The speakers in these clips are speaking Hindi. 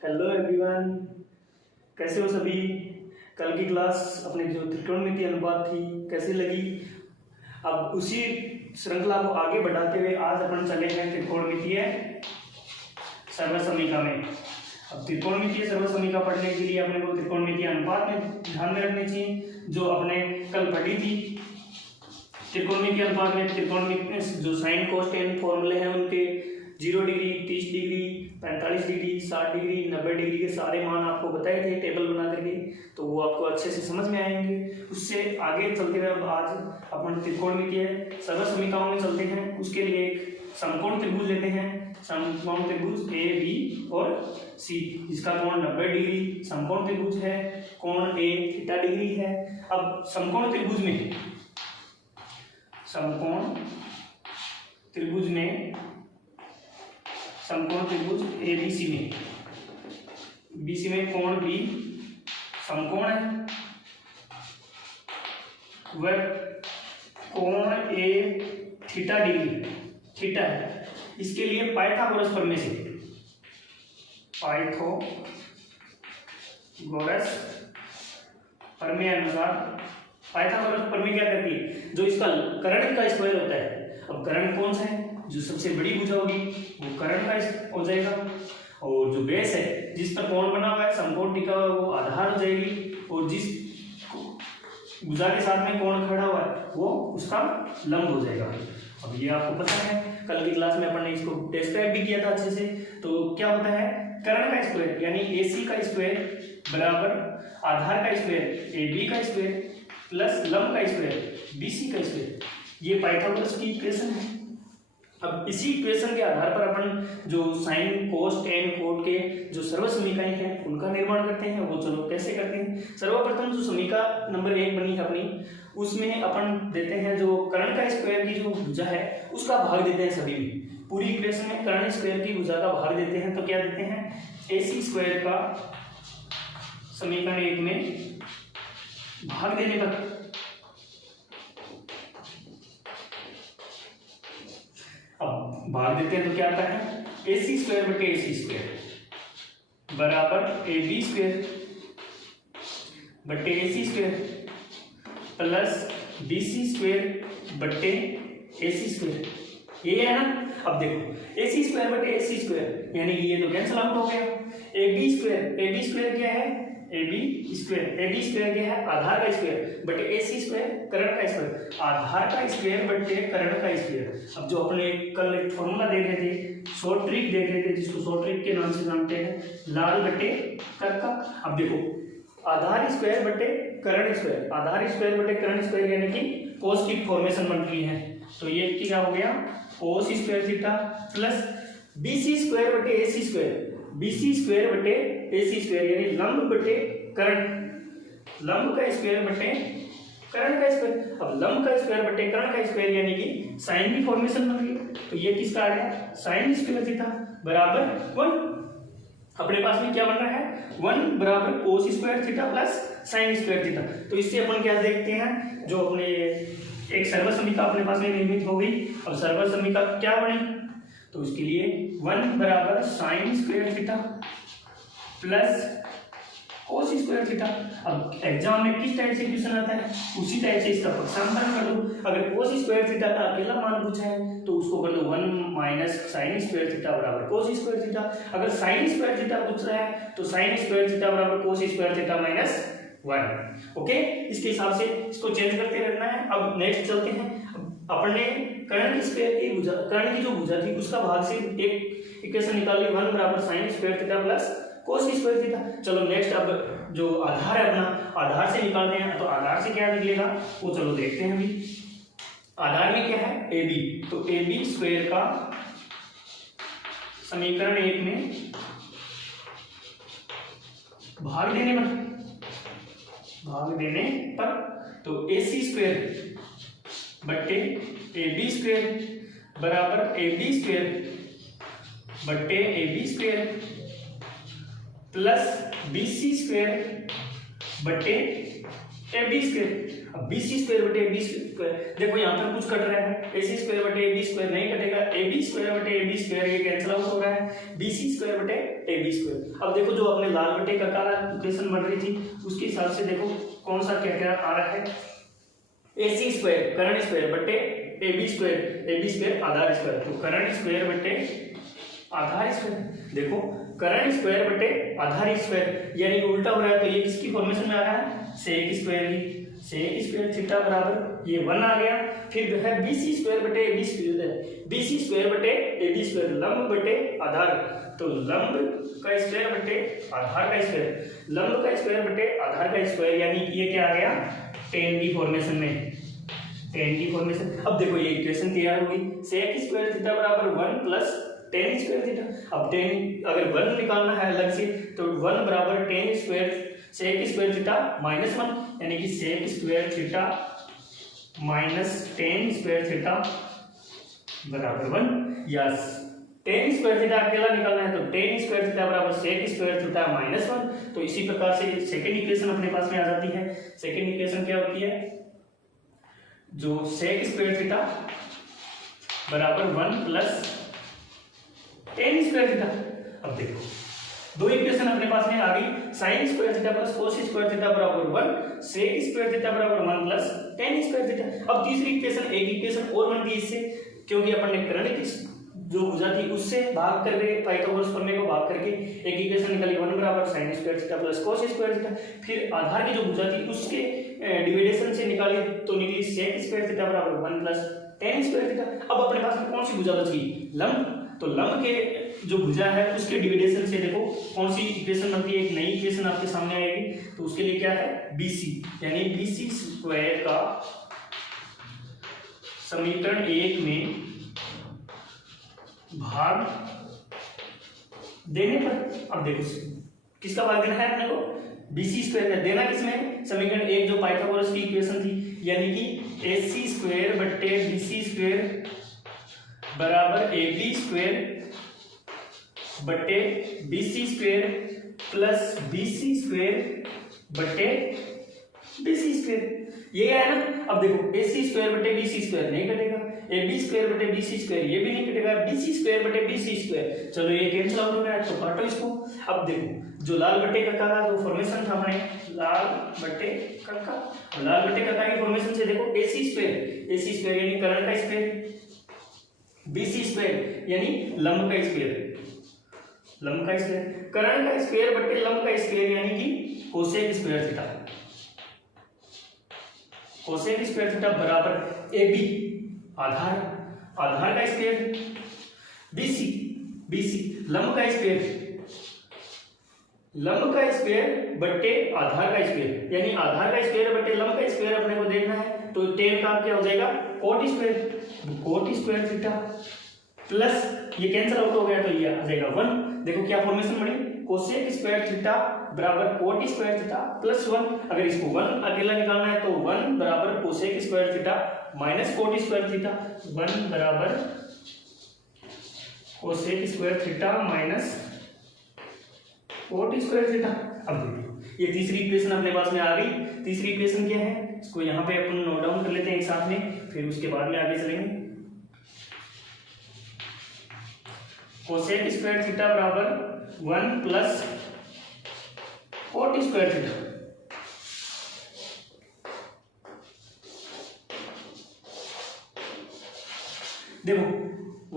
हेलो एवरीवन, कैसे हो सभी। कल की क्लास अपने जो त्रिकोणमितीय अनुपात थी कैसी लगी। अब उसी श्रृंखला को आगे बढ़ाते हुए आज अपन चले हैं त्रिकोणमितीय सर्वसमीका में। अब त्रिकोणमितीय सर्वसमीका पढ़ने के लिए अपने को त्रिकोणमितीय अनुपात में ध्यान में रखने चाहिए जो अपने कल पढ़ी थी। त्रिकोणमितीय अनुपात में त्रिकोणमितीय जो साइन कोस टेन फॉर्मूले हैं उनके 0 degree, 30 degree, 45 degree, 60 degree, 90 degree के सारे मान आपको बताए थे टेबल बना करके, तो वो आपको अच्छे से समझ में आएंगे। उससे आगे चलते हुए अब आज अपन त्रिकोणमितीय सर्वसमीकाओं में चलते हैं। उसके लिए एक समकोण त्रिभुज लेते हैं, समकोण त्रिभुज ए बी और सी, जिसका कोण 90 डिग्री समकोण त्रिभुज है, कोण ए थीटा डिग्री है। अब समकोण त्रिभुज में समकोण त्रिभुज एबीसी में कोण बी समकोण है, वह कोण ए थीटा डिग्री थीटा है। इसके लिए पाइथागोरस प्रमेय से अनुसार पाइथागोरस प्रमेय क्या कहती है, जो इसका कर्ण का स्क्वायर होता है। अब कर्ण कौन सा है, जो सबसे बड़ी भुजा होगी वो कर्ण का हो जाएगा, और जो बेस है जिस पर कोण बना हुआ है समकोण टिका हुआ है वो आधार हो जाएगी, और जिस भुजा के साथ में कोण खड़ा हुआ है वो उसका लंब हो जाएगा। अब ये आपको पता है, कल की क्लास में अपन ने इसको डिस्क्राइब भी किया था अच्छे से। तो क्या होता है, कर्ण का स्क्वायर यानी AC का स्क्वायर बराबर आधार का स्क्वायर AB का स्क्वायर प्लस लंब का स्क्वायर BC का स्क्वायर, ये पाइथागोरस की इक्वेशन है। अब इसी इक्वेशन के आधार पर अपन जो साइन कोस टेन कोट के जो सर्वसमीकाएं हैं उनका निर्माण करते हैं। वो चलो कैसे करते हैं। सर्वप्रथम जो समीका नंबर 1 बनी है अपनी, उसमें अपन देते हैं जो कर्ण का स्क्वायर की जो भुजा है उसका भाग देते हैं। सभी में पूरी इक्वेशन में कर्ण स्क्वायर की भुजा का भाग देते हैं, तो क्या देते हैं, AC स्क्वायर का समीकरण 1 में भाग देने पर अब भाग देते हैं तो क्या आता है, AC स्क्वायर बटे AC स्क्वायर बराबर AB स्क्वायर बटे AC square plus BC square बटे AC स्क्वायर, ये है ना। अब देखो AC स्क्वायर बटे AC स्क्वायर यानी कि ये तो कैंसिल आउट हो गया। AB स्क्वायर क्या है, AB स्क्वायर क्या है, आधार का स्क्वायर बटे AC स्क्वायर कर्ण का स्क्वायर, आधार का स्क्वायर बटे कर्ण का स्क्वायर। अब जो अपने कल एक फॉर्मूला देख रहे थे, शॉर्ट ट्रिक देख रहे थे, जिसको शॉर्ट ट्रिक के नाम से जानते हैं, लाल बटे कर्का। अब देखो आधार स्क्वायर बटे कर्ण स्क्वायर, आधार स्क्वायर बटे कर्ण स्क्वायर यानी कि कोस की फॉर्मेशन बन रही है, तो ये क्या हो गया, कोस square theta plus BC square बटे AC स्क्वायर, BC स्क्वायर बटे AC स्क्वायर यानी लंब बटे कर्ण, लंब का स्क्वायर बटे कर्ण का स्क्वायर। अब लंब का स्क्वायर बटे कर्ण का स्क्वायर यानी कि साइन की फॉर्मेशन बन गई, तो ये किसका आ गया, साइन स्क्वायर थीटा बराबर 1। अपने पास में क्या बन रहा है, 1 बराबर कोस square theta plus sign square theta. तो इससे अपन क्या देखते हैं, जो अपने एक सर्वसमीका अपने पास में निर्मित हो गई। अब सर्वसमीका क्या बनी, तो उसके लिए 1 बराबर sign square theta plus cos square theta. अब एग्जाम में किस टाइप से क्वेश्चन आता है उसी टाइप से इसका पक्षांतर कर दो। अगर कोस स्क्वायर थीटा का अकेला मान पूछा है तो उसको कर दो 1 माइनस साइन स्क्वायर थीटा बराबर कोस स्क्वायर थीटा। अगर साइन स्क्वायर थीटा पूछ रहा है तो साइन स्क्वायर थीटा बराबर कोस स्क्वायर थीटा माइनस 1। ओके, इसके हिसाब से इसको चेंज करते रहना है। अब नेक्स्ट चलते हैं। अपने कर्ण स्क्वायर की भुजा, कर्ण की जो भुजा थी उसका भाग से एक इक्वेशन निकाल ली, 1 बराबर sign square theta plus cos square theta. चलो नेक्स्ट अब जो आधार है अपना, आधार से निकालते हैं। तो आधार से क्या निकलेगा वो चलो देखते हैं अभी। आधार में क्या है, AB, तो AB स्क्वायर का समीकरण 1 में भाग देने पर तो AC स्क्वायर बटे AB स्क्वायर बराबर AB स्क्वायर बटे AB square plus BC square बटे ए बी स्क्वायर। अब बी सी स्क्वायर बटे ए बी स्क्वायर, देखो यहाँ पर कुछ कट रहा है, ए सी स्क्वायर बटे ए बी स्क्वायर नहीं कटेगा, ए बी स्क्वायर बटे ए बी स्क्वायर ये कैंसिल आउट हो रहा है, बी सी स्क्वायर बटे ए बी स्क्वायर। अब देखो जो अपने लाल बटे का इक्वेशन बन रही थी उसके हिसाब से देखो कौन सा क्या क्या आ रहा है, ए सी स्क्वायर करण स्क्वायर बटे ए बी स्क्वायर आधार स्क्वायर, तो करण स्क्वायर बटे आधार स्क्वायर। देखो करण स्क्वायर बटे आधार स्क्वायर यानी उल्टा हो रहा है, तो ये किसकी फॉर्मेशन में आ रहा है, सेक स्क्वायर की, सेक स्क्वायर थीटा बराबर ये 1 आ गया। फिर जो है बी सी स्क्वायर बटे A B square, B C square बटे ए बी स्क्वायर लंब बटे आधार, तो लंब का स्क्वायर बटे आधार का स्क्वायर, लंब का स्क्वायर बटे आधार का स्क्वायर यानी ये क्या आ गया, टेन की फॉर्मेशन में, टेन की फॉर्मेशन। अब देखो ये इक्वेशन तैयार होगी, सेक स्क्वायर थीटा बराबर 1 प्लस टेन स्क्वायर थीटा। अब टेन अगर 1 निकालना है अलग से तो 1 बराबर tan square sec square theta minus 1 यानी कि sec square theta minus tan square theta बराबर 1, या टेन स्क्वायर थीटा अकेला निकालना है तो टेन स्क्वायर थीटा बराबर सेक स्क्वायर थीटा माइनस 1। तो इसी प्रकार से सेकेंड इक्वेशन अपने पास में आ जाती है। सेकेंड इक्वेशन क्या होती है, जो सेक स्क्वायर थीटा बराबर 1 प्लस टेन स्क्वायर थीटा। अब देखो दो इक्वेशन अपने पास में आ गई, sign square theta plus cos square theta बराबर 1, सेक स्क्वायर थीटा बराबर 1 प्लस टेन स्क्वायर थीटा। अब तीसरी इक्वेशन, एक इक्वेशन और बन गई इससे, क्योंकि अपन ने करण की जो भुजा थी उससे भाग करके पाइथागोरस प्रमेय को भाग करके एक इक्वेशन निकाली 1 बराबर sign square theta plus cos square theta. फिर आधार की जो भुजा थी उसके डिविडेशन से निकाली तो निकली सेक स्क्वायर थीटा बराबर 1 प्लस टेन स्क्वायर थीटा। अब अपने पास में कौन सी भुजा बच गई, लंब, तो लंब के जो भुजा है उसके डिविडेशन से देखो कौन सी इक्वेशन बनती है, एक नई इक्वेशन आपके सामने आएगी। तो उसके लिए क्या है, बीसी यानी बीसी स्क्वायर का समीकरण 1 में भाग देने पर, अब देखो किसका भाग देना है अपने को, बीसी स्क्वायर का देना किसमें, समीकरण 1 जो पाइथागोरस की इक्वेशन थी यानी कि एसी स्क्वायर बटे बीसी स्क्वायर बराबर ए बी स्क्वायर बटे BC square plus BC square बटे बीसी स्क्वायर, ये है ना। अब देखो ए सी स्क्वायर बटे बी सी स्क्वायर नहीं कटेगा, ए बी स्क्वायर बटे बी सी स्क्वायर ये भी नहीं कटेगा, बी सी स्क्वायर बटे बी सी स्क्वायर, चलो ये कैंसिल आउट हो रहा है तो काटो इसको। अब देखो जो लाल बटे का जो फॉर्मेशन था अपने लाल बटे का, लाल बटे का की फॉर्मेशन से देखो ए सी स्क्वायर यानी करण का स्क्वायर, बी सी स्क्वायर यानी लंब का स्क्वायर, लंब का स्क्वायर, करण का स्क्वायर बटे लंब का स्क्वायर यानी कि cosec square theta, cosec square theta बराबर ए बी आधार, आधार का स्क्वायर, बीसी बीसी लंब का स्क्वायर, लंब का स्क्वायर बटे आधार का स्क्वायर यानी आधार का स्क्वायर बटे लंब का स्क्वायर अपने को देखना है तो टेन का क्या हो जाएगा, coat square, coat square theta plus ये कैंसिल आउट हो गया तो ये आ जाएगा 1। देखो क्या फॉर्मेशन बनी, कोसेक स्क्वायर थीटा बराबर कोट स्क्वायर थीटा प्लस 1। अगर इसको 1 अकेला निकालना है तो 1 बराबर cosec square theta minus cot square theta, 1 बराबर cosec square theta minus cot square theta. अब देखिए ये तीसरी इक्वेशन अपने पास में आ गई। तीसरी इक्वेशन क्या है, इसको यहाँ पे अपन नोट डाउन कर लेते हैं एक साथ में, फिर उसके बाद में आगे चलेंगे। कोसेक स्क्वायर थीटा बराबर 1 प्लस कोट स्क्वायर थीटा, देखो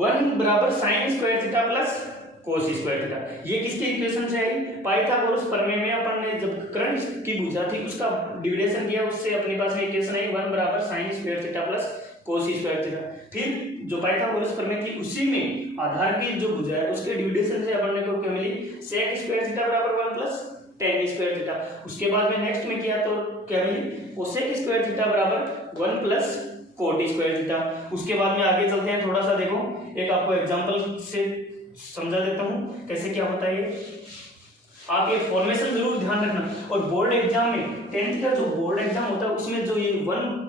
1 बराबर sign square theta plus cos square theta, ये किसकी इक्वेशन से आई, पाइथागोरस प्रमेय में अपन ने जब करण की भुजा थी उसका डिविडेशन किया उससे अपने पास में इक्वेशन आई 1 बराबर sign square theta plus cos square theta. फिर जो पाइथागोरस प्रमेय थी उसी में आधार की जो भुजा है उसके डिविडेशन से अपन को क्या मिली, सेक स्क्वायर थीटा बराबर 1 प्लस टेन स्क्वायर थीटा। उसके बाद में नेक्स्ट में किया तो क्या मिली, कोसेक स्क्वायर थीटा बराबर 1 प्लस कोट स्क्वायर थीटा। उसके बाद में आगे चलते हैं, थोड़ा सा देखो एक आपको एग्जांपल से समझा देता हूं कैसे क्या होता है ये। आप ये फॉर्मेशन जरूर ध्यान रखना, और बोर्ड एग्जाम में 10th का जो बोर्ड एग्जाम होता है उसमें जो ये 1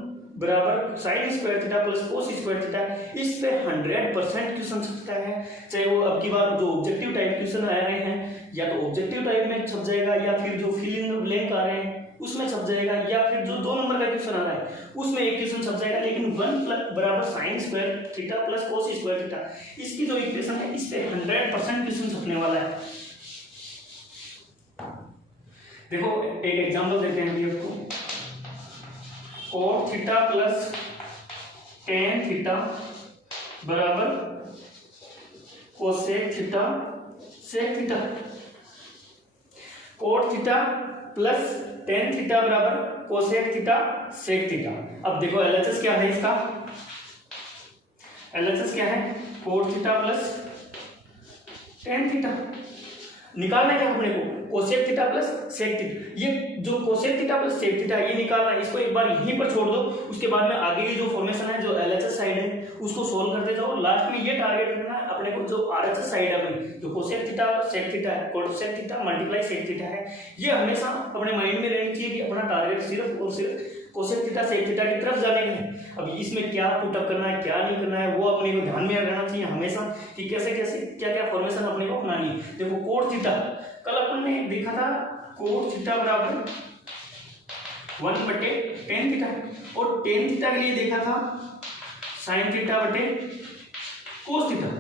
बराबर sign square theta plus cos square theta, इस पे 100% क्वेश्चन सकता है। चाहे वो अब की बार जो ऑब्जेक्टिव टाइप क्वेश्चन आ रहे हैं या तो ऑब्जेक्टिव टाइप में छप जाएगा या फिर जो फिल इन द ब्लैंक आ रहे हैं उसमें छप जाएगा, या फिर जो 2 नंबर का क्वेश्चन आ रहा है उसमें एक क्वेश्चन छप जाएगा, लेकिन 1 बराबर sign square theta plus cos square theta, इसकी जो इक्वेशन है इस पे 100% क्वेश्चन छपने वाला है। देखो एक एग्जांपल देते हैं अभी आपको, cos theta plus tan theta बराबर cosec theta sec theta. cot theta plus tan theta बराबर कोसेक थीटा सेक थीटा। अब देखो एलएचएस क्या है इसका, एलएचएस क्या है, cot theta plus tan theta. निकालना है अपने को cosec theta plus sec theta. ये जो cosec theta plus sec theta ये निकालना है, इसको एक बार यहीं पर छोड़ दो, उसके बाद में आगे की जो फॉर्मेशन है जो एलएचएस साइड है उसको सोल्व करते जाओ। लास्ट में ये टारगेट करना है अपने को, जो आरएचएस साइड है अपनी, जो कोसेक थीटा सेक थीटा है, cosec theta multiply sec theta है, ये हमेशा अपने माइंड में रहनी चाहिए कि अपना टारगेट सिर्फ और सिर्फ कोसेक थीटा सेक थीटा की तरफ जाने का है। अब इसमें क्या पुटअप करना है क्या नहीं करना है वो अपने को ध्यान में रहना चाहिए हमेशा, कि कैसे कैसे क्या क्या फॉर्मेशन अपने को अपनानी है। देखो कोट थीटा कल अपन ने देखा था, कोट थीटा बराबर 1/tan थीटा, और tan थीटा के लिए देखा था sin थीटा बटे cos थीटा।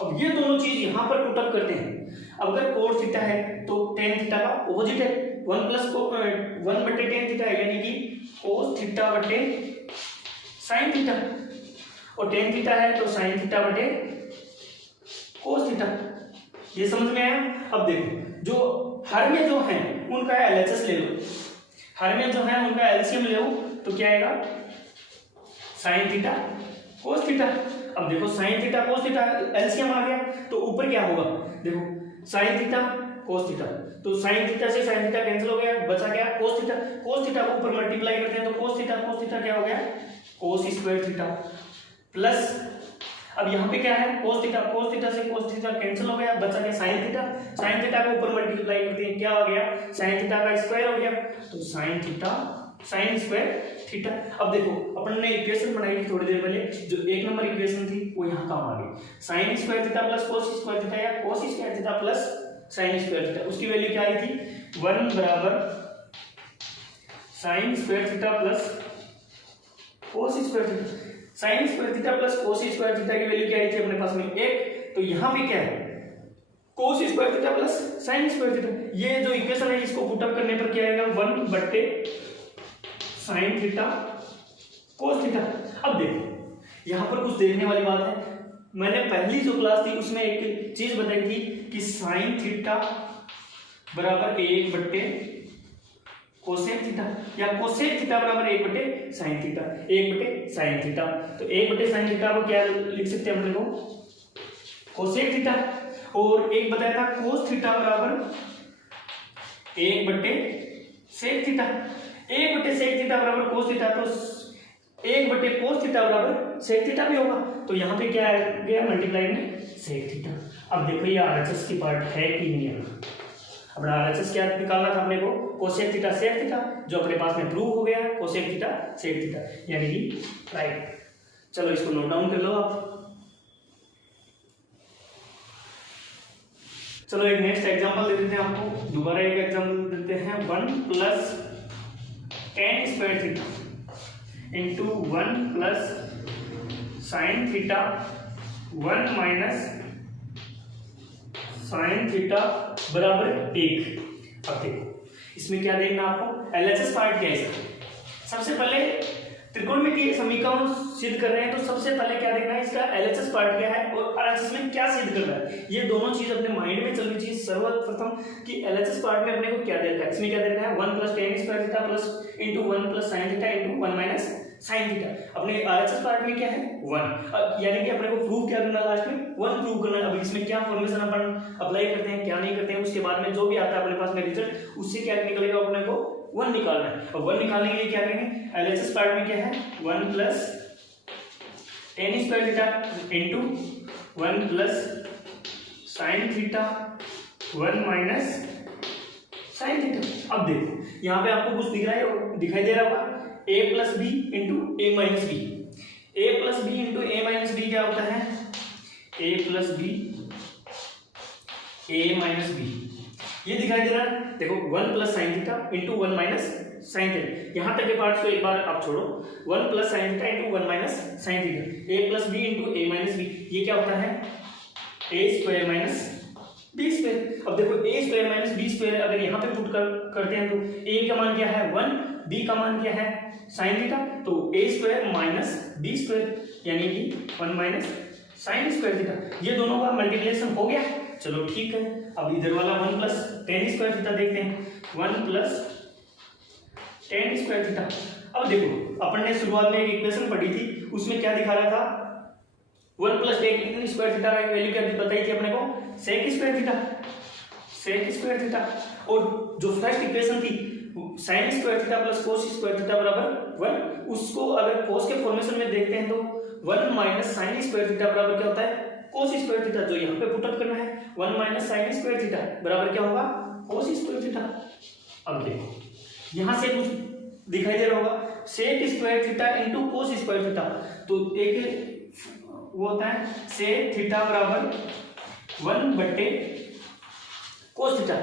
अब ये दोनों चीज यहाँ पर पुटअप करते हैं। अब अगर कोट थीटा है तो tan थीटा का ऑपोजिट है 1/tan थीटा, यानी कि cos थीटा बटे sin थीटा, और tan थीटा है तो sin थीटा बटे cos थीटा। ये समझ में आया। अब देखो जो हर में जो है उनका एलएचएस ले लो, हर में जो है उनका एलसीएम ले लो, तो क्या आएगा sin थीटा cos थीटा। अब देखो sin theta cos theta LCM आ गया, तो ऊपर क्या होगा, देखो sin थीटा cos थीटा, तो sin थीटा से sin थीटा कैंसिल हो गया, बचा क्या cos थीटा। cos थीटा को ऊपर मल्टीप्लाई करते हैं तो cos थीटा क्या हो गया cos स्क्वायर थीटा, प्लस अब यहाँ पे क्या है cos थीटा से cos थीटा कैंसिल हो गया, बचा क्या sin थीटा को ऊपर मल्टीप्लाई करते हैं क्या हो गया sin थीटा का स्क्वायर हो गया, तो sin स्क्वायर थीटा। अब देखो अपन ने इक्वेशन बनाई थी थोड़ी देर पहले, जो 1 नंबर इक्वेशन थी वो यहाँ काम आ गई, sin square theta plus cos square theta, या cos square theta plus sin square theta. उसकी वैल्यू क्या आई थी 1 बराबर sin square theta plus cos square theta. sin square theta plus cos square theta की वैल्यू क्या आई थी अपने पास में 1, तो यहाँ पे क्या है cos square theta plus sin square theta. ये जो इक्वेशन है इसको पुटअप करने पर क्या आएगा 1/sin थीटा cos थीटा। अब देखो यहाँ पर कुछ देखने वाली बात है, मैंने पहली जो क्लास थी उसमें एक चीज बताई थी कि sin थीटा बराबर 1/कोसेक थीटा, या कोसेक थीटा बराबर 1/sin थीटा, 1/sin थीटा। तो 1/sin थीटा को क्या लिख सकते हैं अपने को कोसेक थीटा, और एक बताया था cos थीटा बराबर 1/sec थीटा, 1/sec थीटा बराबर cos थीटा, तो 1/cos थीटा बराबर sec थीटा भी होगा, तो यहाँ पे क्या आ गया मल्टीप्लाई में sec थीटा। अब देखो ये आरएचएस की पार्ट है कि नहीं है, अपना आरएचएस क्या निकालना था अपने को कोसेक थीटा सेक थीटा, जो अपने पास में प्रूव हो गया है कोसेक थीटा सेक थीटा, यानी कि राइट। चलो इसको नोट डाउन कर लो आप। चलो एक नेक्स्ट एग्जांपल दे देते हैं आपको, दोबारा एक एग्जांपल देते हैं 1/tan square theta into 1/sin theta 1 - sin theta बराबर 1। अब देखो इसमें क्या देखना आपको, एलएचएस पार्ट क्या है इसका। सबसे पहले त्रिकोणमितीय समीकरण सिद्ध कर रहे हैं, तो सबसे पहले क्या देखना है इसका एलएचएस पार्ट क्या है और आरएचएस में क्या सिद्ध करना है। ये दोनों चीज अपने माइंड में चलनी चाहिए सर्वप्रथम, कि एलएचएस पार्ट में अपने को क्या दे रखा है। इसमें क्या दे रखा है 1/tan square theta plus into 1/sin theta into 1 - sin theta. अपने आरएचएस पार्ट में क्या है 1, यानी कि अपने को प्रूव क्या करना है लास्ट में 1 प्रूव करना है। अब इसमें क्या फॉर्मेशन अपन अप्लाई करते हैं क्या नहीं करते हैं, उसके बाद में जो भी आता है अपने पास में रिजल्ट, उससे क्या निकलेगा अपने को 1 निकालना है। और 1 निकालने के लिए क्या करेंगे, एलएचएस पार्ट में क्या है 1/tan square theta into 1/sin theta 1 - sin theta. अब देखो यहाँ पे आपको कुछ दिख रहा है, दिखाई दे रहा होगा a + b into a - b। a + b into a - b क्या होता है a + b a - b। ये दिखाई दे रहा है, देखो 1 plus sine theta into 1 minus sine theta. यहाँ तक के पार्ट्स को एक बार आप छोड़ो, 1 plus sine theta into 1 minus sine theta, A plus B into A minus B, ये क्या होता है A square minus B square. अब देखो A square minus B square अगर यहाँ पे पुट करते हैं तो ए का मान क्या है 1, बी का मान क्या है साइन थीटा, तो ए स्क्वायर माइनस बी स्क्वायर यानी कि 1 माइनस साइन स्क्वायर थीटा। ये दोनों का मल्टीप्लिकेशन हो गया, चलो ठीक है। अब इधर वाला 1 प्लस टेन स्क्वायर थीटा देखते हैं, 1 प्लस टेन स्क्वायर थीटा। अब देखो अपन ने शुरुआत में एक इक्वेशन पढ़ी थी, उसमें क्या दिखा रहा था 1 प्लस टेन स्क्वायर थीटा की वैल्यू क्या बताई थी अपने को sec square theta, sec square theta. और जो फर्स्ट इक्वेशन थी sine square theta plus cos square theta बराबर 1, उसको अगर कोस के फॉर्मेशन में देखते हैं तो 1 माइनस साइन स्क्वायर थीटा बराबर क्या होता है कोस स्क्वायर थीटा, जो यहाँ पे पुट अप करना है 1 माइनस साइन स्क्वायर थीटा बराबर क्या होगा कोस स्क्वायर थीटा। अब देखो यहाँ से कुछ दिखाई दे रहा होगा sec square theta into cos square theta, तो एक वो होता है सेक थीटा बराबर 1 बट्टे कोस थीटा।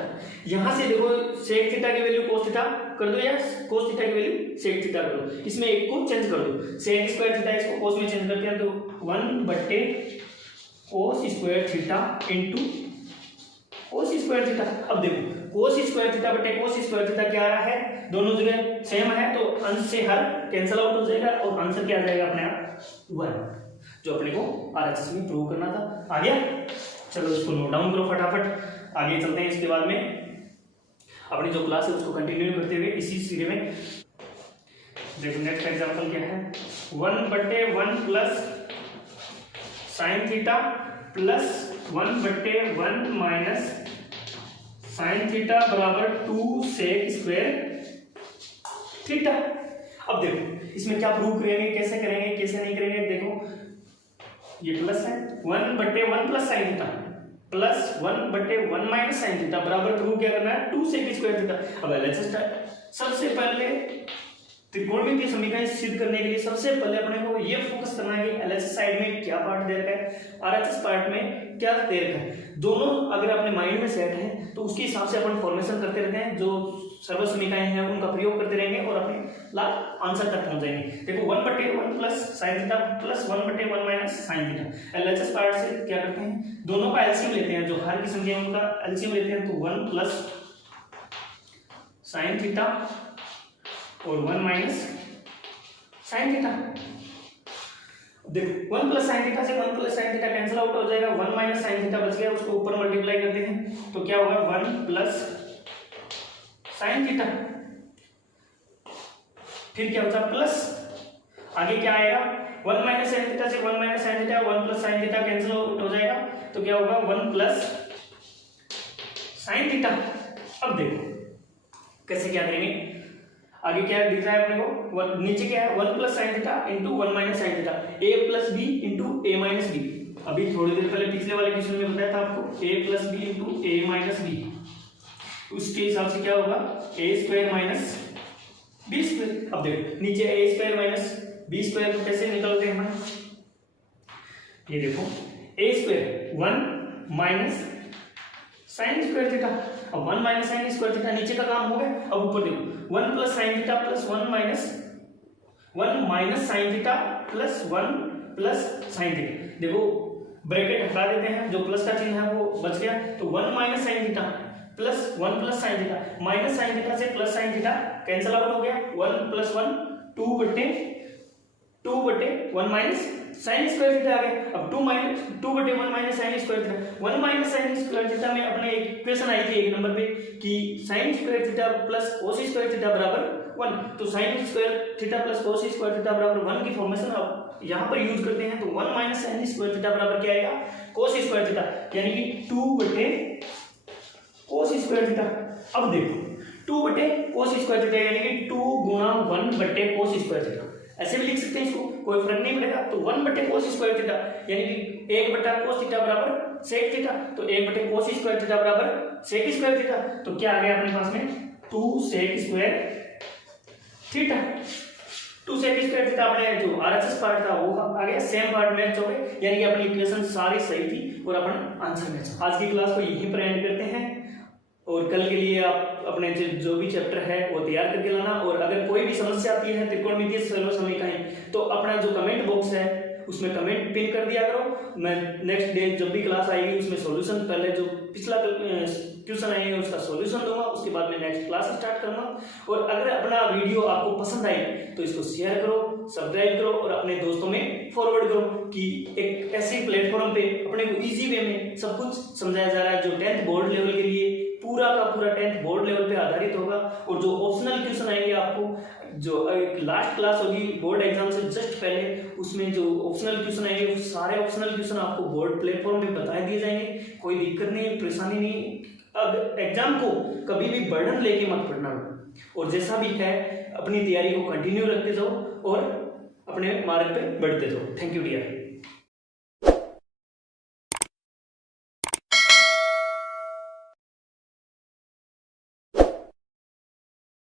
यहां से देखो सेक थीटा की वैल्यू कोस थीटा कर दो या कोस थीटा की वैल्यू सेक थीटा कर दो, इसमें एक को चेंज कर दो, सेक स्क्वायर थीटा इसको कोस में चेंज करते हैं तो 1 बट्टे कोस square theta into cos square theta. अब देखो कोस स्क्वायर थीटा बटे कोस स्क्वायर थीटा क्या आ रहा है, दोनों जगह सेम है तो अंश से हर कैंसिल आउट हो जाएगा और आंसर क्या आ जाएगा अपने आप 1, जो अपने को आरएचएस में प्रूव करना था। आ गया, चलो इसको नोट डाउन करो फटाफट, आगे चलते हैं। इसके बाद में अपनी जो क्लास है उसको कंटिन्यू करते हुए इसी सीरीज में देखो नेक्स्ट एग्जांपल क्या है 1 बट्टे 1 प्लस साइन थीटा प्लस 1 बट्टे 1 माइनस साइन थीटा बराबर 2 सेक स्क्वायर थीटा। अब देखो इसमें क्या प्रूव करेंगे, कैसे करेंगे कैसे नहीं करेंगे। देखो ये प्लस है 1 बट्टे 1 प्लस साइन थीटा प्लस 1 बट्टे 1 माइनस साइन थीटा बराबर प्रूव क्या करना है 2 सेक स्क्वायर थीटा। अब एलएचएस सबसे पहले त्रिकोणमितीय समीकरण सिद्ध करने के लिए सबसे पहले अपने को ये फोकस करना है कि एलएचएस साइड में क्या पार्ट दे रखा है, आरएचएस पार्ट में क्या दे रखा है। दोनों अगर अपने माइंड में सेट है तो उसके हिसाब से अपन फॉर्मेशन करते रहते हैं, जो सर्व समीकरण हैं उनका प्रयोग करते रहेंगे और अपने लास्ट आंसर तक पहुंच जाएंगे। देखो 1 बट्टे 1 प्लस साइन थीटा प्लस 1 बट्टे 1 minus sine theta. LHS part से क्या करते हैं दोनों का एलसीएम लेते हैं, जो हर की संख्या है उनका एलसीएम लेते हैं, तो 1 प्लस साइन थीटा और 1 माइनस साइन थीटा। देखो 1 प्लस साइन थीटा से 1 plus sine theta cancel out हो जाएगा, 1 माइनस साइन थीटा बच गया, उसको ऊपर मल्टीप्लाई करते हैं तो क्या होगा 1 प्लस साइन थीटा, फिर क्या होता है प्लस, आगे क्या आएगा 1 माइनस साइन थीटा से 1 minus sine theta 1 plus sine theta cancel out हो जाएगा तो क्या होगा 1 प्लस साइन थीटा। अब देखो कैसे क्या करेंगे, आगे क्या दिख रहा है अपने को नीचे क्या है 1 plus sine theta into 1 minus sine theta, A plus B into A minus B. अभी थोड़ी देर पहले पिछले वाले क्वेश्चन में बताया था आपको A plus B into A minus B, उसके हिसाब से क्या होगा A square minus B square. अब देखो नीचे A square minus B square को कैसे निकालते हैं हम, ये देखो A square 1 minus sine square theta, अब 1 माइनस साइन स्क्वायर थीटा नीचे का काम हो गया। अब ऊपर देखो 1 plus sine theta plus 1 minus sine theta plus 1 plus sine theta. देखो ब्रैकेट हटा देते हैं, जो प्लस का चिन्ह है वो बच गया, तो 1 minus sine theta plus 1 plus sine theta, minus sine theta से plus sine theta cancel out हो गया, 1 प्लस 1 2 बटे 1 माइनस साइन स्क्वायर थीटा आ गया। अब 2 बटे 1 minus sine square theta, 1 minus sine square theta में अपने एक इक्वेशन आई थी 1 नंबर पे कि sign square theta plus cos square theta बराबर 1, तो sign square theta plus cos square theta बराबर 1 की फॉर्मेशन अब यहाँ पर यूज करते हैं, तो 1 माइनस साइन स्क्वायर थीटा बराबर क्या आएगा कोस स्क्वायर थीटा, यानी कि 2 बटे कोस स्क्वायर थीटा। अब देखो 2 बटे कोस स्क्वायर थीटा यानी कि 2 गुणा 1 बटे कोस स्क्वायर थीटा, ऐसे भी लिख सकते हैं इसको, कोई फर्क नहीं पड़ेगा। तो 1 बटे कोस स्क्वायर थीटा यानी कि 1 बटा कोस थीटा बराबर सेक थीटा, तो 1 बटे कोस स्क्वायर थीटा बराबर सेक स्क्वायर थीटा, तो क्या आ गया अपने पास में 2 sec square theta. 2 sec square theta अपने जो आरएचएस पार्ट था वो आ गया, सेम पार्ट मैच हो गए, यानी कि अपनी इक्वेशन सारी सही थी और अपन आंसर मैच। आज की क्लास को यहीं पर एंड करते हैं। और कल के लिए आप अपने जो भी चैप्टर है वो तैयार करके लाना। और अगर कोई भी समस्या आती है त्रिकोणमितीय सरल समीकरण तो अपना जो कमेंट बॉक्स है उसमें कमेंट पिन कर दिया करो। मैं नेक्स्ट डे जब भी क्लास आएगी उसमें सॉल्यूशन, पहले जो पिछला क्वेश्चन आएगा उसका सॉल्यूशन दूंगा, उसके बाद में नेक्स्ट क्लास स्टार्ट करूंगा। और अगर अपना वीडियो आपको पसंद आए तो इसको शेयर करो, सब्सक्राइब करो और अपने दोस्तों में फॉरवर्ड करो कि एक ऐसे प्लेटफॉर्म पे अपने को इजी वे में सब कुछ समझाया जा रहा है जो 10th बोर्ड लेवल के लिए पूरा का पूरा 10th बोर्ड लेवल पे आधारित होगा। और जो ऑप्शनल क्वेश्चन आएंगे आपको जो लास्ट क्लास होगी बोर्ड एग्जाम से जस्ट पहले, उसमें जो ऑप्शनल क्वेश्चन आएंगे वो सारे ऑप्शनल क्वेश्चन आपको बोर्ड प्लेटफॉर्म पे बता दिए जाएंगे। कोई दिक्कत नहीं, परेशानी नहीं। अब एग्जाम को कभी भी बर्डन लेके मत पढ़ना और जैसा भी है अपनी तैयारी को कंटिन्यू रखते जाओ और अपने मार्ग पे बढ़ते जाओ। Thank you dear.